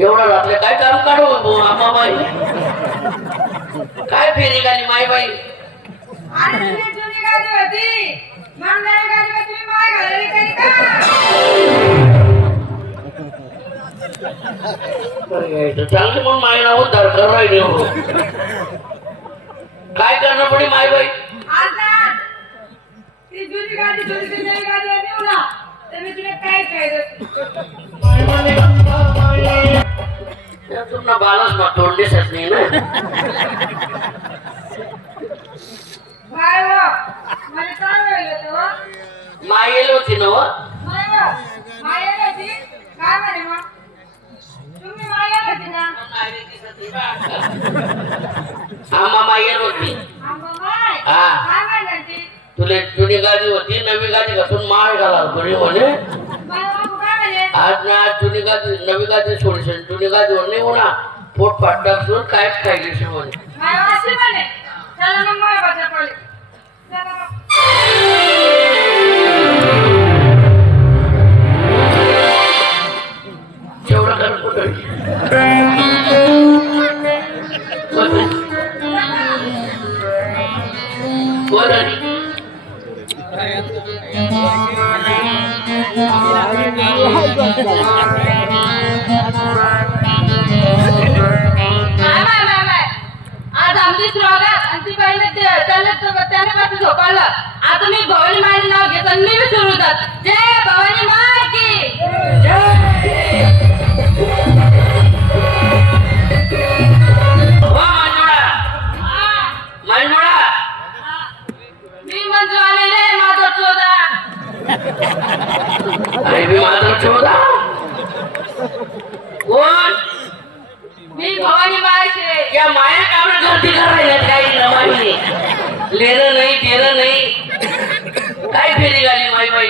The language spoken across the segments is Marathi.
एवढा रातले काय काम काढू आम्हाबाई काय फेरी गाली माई बाई चांगली म्हणून मायला हो दरकार राहिले हो काय करणं पडे माय बाई तुमना बालच मग तोडलेसच नाही ना मायेल होती ना आम्हा मायेल होती तुले जुनी गाडी होती नवी गाडी घासून माळ घाला कोणी म्हणे आज ना जुनी गाडी नवी गाडी सोडशील जुनी गाडी वर नाही होणार पोट पाट टाकून कायच खायली म्हणे जेवढं कर आज आमची स्वागत आणि ती पहिले त्याने पासून झोपाळलं आता मी भवानी मायला नाव घेत आणि मी सुरू होतात जय भवानी माय की मी मंजू आलेले माझा चोदा अरे मी माझा चोदा कोण मी भवानी मायचे या माया काम गर्दी करायला काही नवाई लेणं नाही देणं नाही काय फेरी गाली माई बाई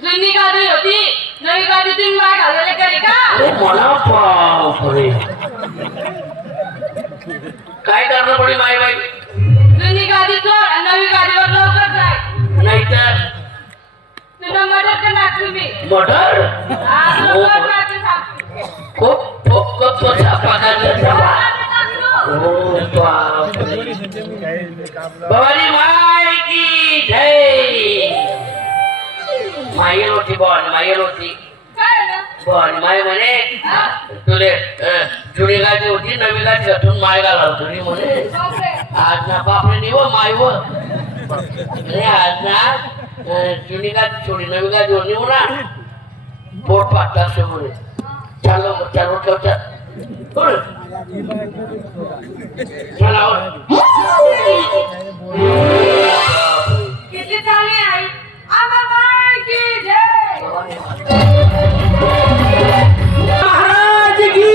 जुनी गाडी होती नवी गाडी तुम्ही माय घालायला करी का अरे मला बापरे काय करणं पडे माई बाई जुनी गाडी सोड आणि नवी गाडीवर लवकर जाय नाहीतर तुला मदत करणार तुम्ही मटर खूप खूप खूप भवानी माय की जय मायल होती भवानी मायल होती भवानी माय म्हणे तुले जुनी गाडी होती नवी गाडी घातून माय घाला तुझी म्हणे आज ना बापरे नाही हो माय व आज ना जुनी गाडी छोडी नवी गाडी होती ना पोट पाटला असं म्हणे चालो चालो चल किती चांगली आहे आम्हा माय की जय महाराज की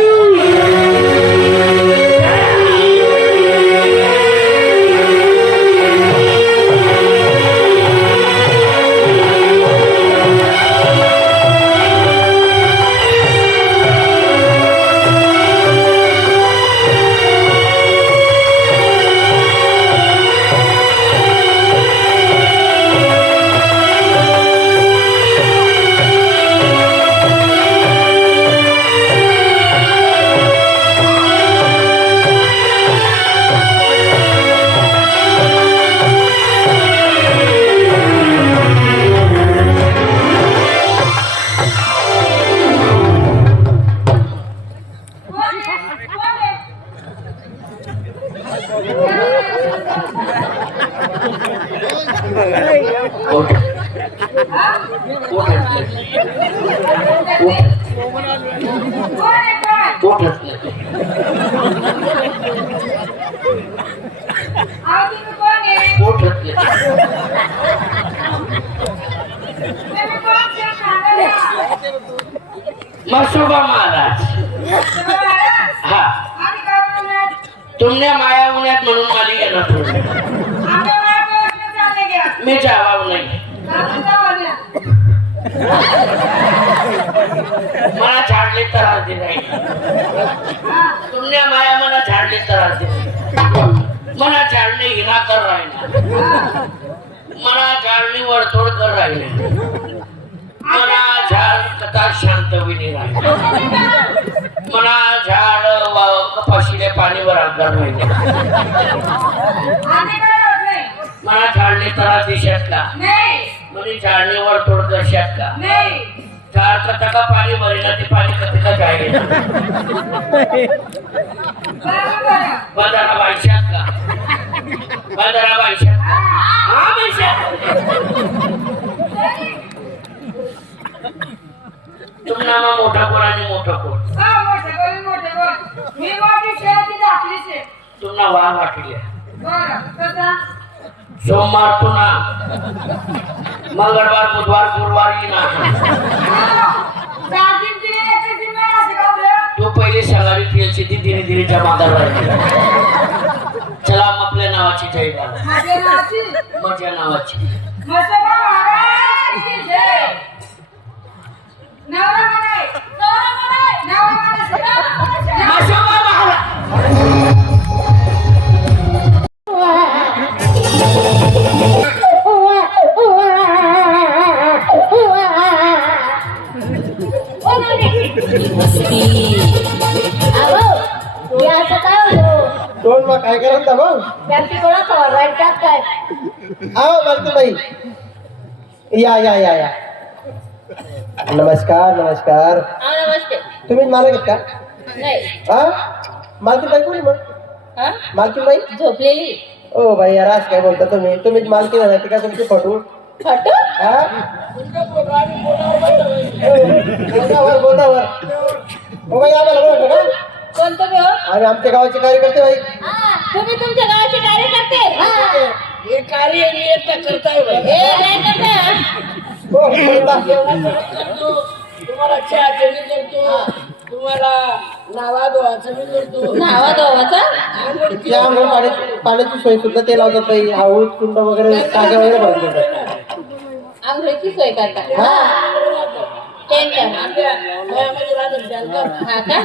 मसोबा महाराज हा तुमने माया उन्यात म्हणून मला गेला मी जवाब नाही मला झाडले तर आधी नाही तुमने माया मला झाडले तर आधी मला झाडणे हिना कर राहिला मला झाडणी वरतोड कर राहिले मला झाड कथा शांत विनी राहिले मला झाड कपाशीले पाणी वर अपघात माहिती आणि काय होत नाही मला झाडले त्रास दिसत का नाही म्हणजे झाडणीवर तोड दर्शात का नाही झाड कथा का पाणी भरेना ते पाणी कथा का जाय बरोबर बाजारा बायशात का बाजारा बायशात हा बायशात तुम्हाला मग मोठा कोण आणि मोठा कोण मोठे बोल मी मोठी शेवटी दाखली से तुम्हाला वाघ वाटले बरं कसा सोमवार पुन्हा मंगळवार बुधवार गुरुवार की ना चार्जिंग दिली एक दिन में असं का बरं तो पहिले सकाळी पीएलसी ती धीरे धीरे जमा करायला चला मग आपल्या नावाची जय घाला माझ्या नावाची माझ्या नावाची मसोबा महाराज की जय नवरा म्हणाय नवरा म्हणाय माशोबा महाराज दोन मग काय करत मग बाई या या या या नमस्कार नमस्कार नमस्ते तुम्ही मालक आहेत का नाही हा मालकी बाई कोणी मग मालकी बाई झोपलेली ओ भाई यार आज काय बोलता तुम्हीच मालकी नाही का तुमची फटू फटू हा बोटावर बोटावर हो बाई आम्हाला बोलतो का कोणतं घेऊ आम्ही आमच्या गावाचे कार्यकर्ते बाई तुम्ही तुमच्या गावाचे कार्यकर्ते हे कार्य नियत करताय काय करता हो, बोलता. तुम्हाला चहाचं मी करतो तुम्हाला नावा धुवाचं मी करतो नावा दोवाचा त्यामुळे पाण्याची सोय सुद्धा ते लावतात बाई हळूद कुंड वगैरे टाक्या वगैरे भरून देतात आंघोळीची सोय करता हा टेन्शन हा का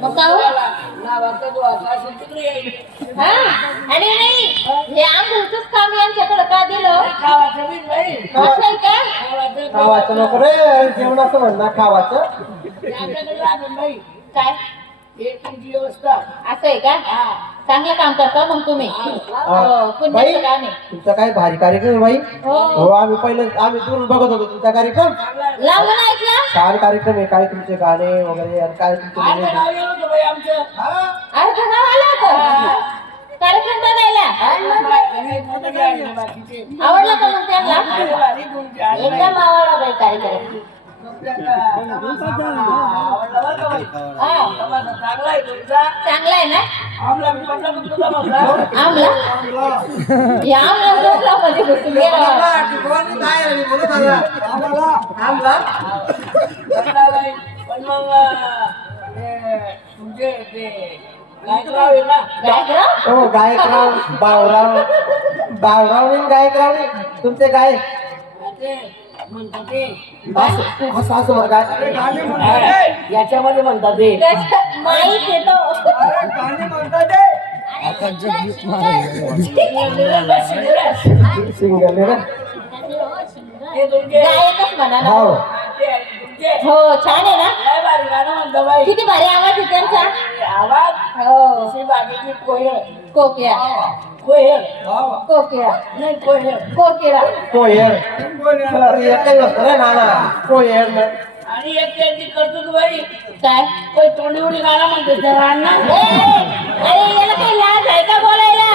मग का हो? हा आणि नाही हे आंघोळीचंच काम यांच्याकडे का दिलं असं आहे का खावाचं नको रे जेवणाचं म्हणणार खावाचं काय व्यवस्था असं आहे का चांगलं काम करता मग तुम्ही हो, बाई पुण्याचं काम आहे तुमचा काय भारी कार्यक्रम आहे बाई हो हो आम्ही दूर बघत होतो तुमचा कार्यक्रम लावलं ना ऐकलं छान कार्यक्रम आहे काय तुमचे गाणे वगैरे आणि काय तुमचे melody. अर्ध नाव आलं होतं कार्यक्रम बघायला आवडला का मग त्यांना एकदम आवडला बाई कार्यक्रम चांगला आहे ना आमला या आमला डोक्यामध्ये घुसून पण मग तुमचे ते गायकराव आहे ना गेला हो गायकराव बावराव नाही गायकराव नाही तुमचे गाय ते म्हणतात ते असं असं मग गाय याच्यामध्ये म्हणतात ते माईक येतो सिंगल रे ते तुमचे गायकच म्हणा ना हो हो छान आहे ना काय भारी गाणं म्हणतो बाई किती भारी आवाज आहे त्यांचा आवाज हो जशी बागेची कोयल कोकिळा कोयल कोकिळा नाही कोयल कोकिळा कोयल एकही असतं रे नाना कोयल आणि एक त्यांची करतो बाई काय कोई तोंडी उडी गाणं म्हणतो त्या राणा अरे याला काही लाज आहे का बोलायला